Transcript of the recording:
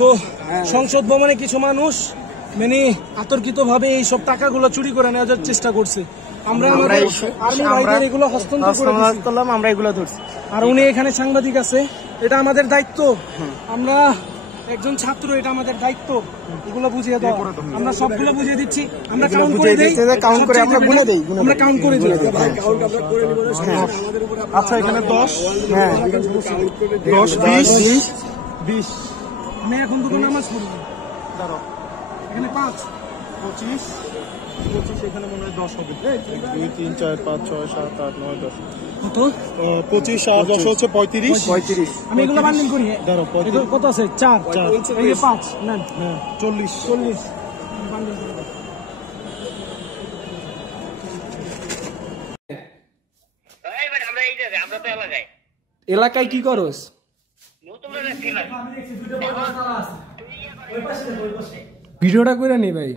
তো সংসদ ভবনে কিছু মানুষ মানে আতর্কিতভাবে এই সব টাকাগুলো চুরি করে নেওয়ার চেষ্টা করছে। আমরা আমাদের আর্মি ভাইদের এগুলো হস্তান্তর করে দিলাম, আমরা এগুলো ধরছি। আর উনি এখানে সাংবাদিক আছে, এটা আমাদের দায়িত্ব। আমরা একজন ছাত্র, এটা আমাদের দায়িত্ব এগুলো বুঝিয়ে দাও। আমরা সবগুলো বুঝিয়ে দিচ্ছি, আমরা কাউন্ট করে দেই, কাউন্ট করে আমরা বলে দেই, আমরা কাউন্ট করে দিই। আচ্ছা এখানে 10, হ্যাঁ 10 20 আমি এখন দুটো নামাজ পড়ব। দাঁড়াও, এখানে 5 25 এখানে মনে হয় 10 হবে। 1 2 3 4 5 6 7 8 9 10 কত? 25 আর 10 হচ্ছে 35। আমি এগুলো বান্ডিল করি। দাঁড়াও, কত আছে? 4 এই 5 নেন। হ্যাঁ 40 বান্ডিল করে দাও। এলাকায় কি করস? ভিডিওটা করে নি ভাই।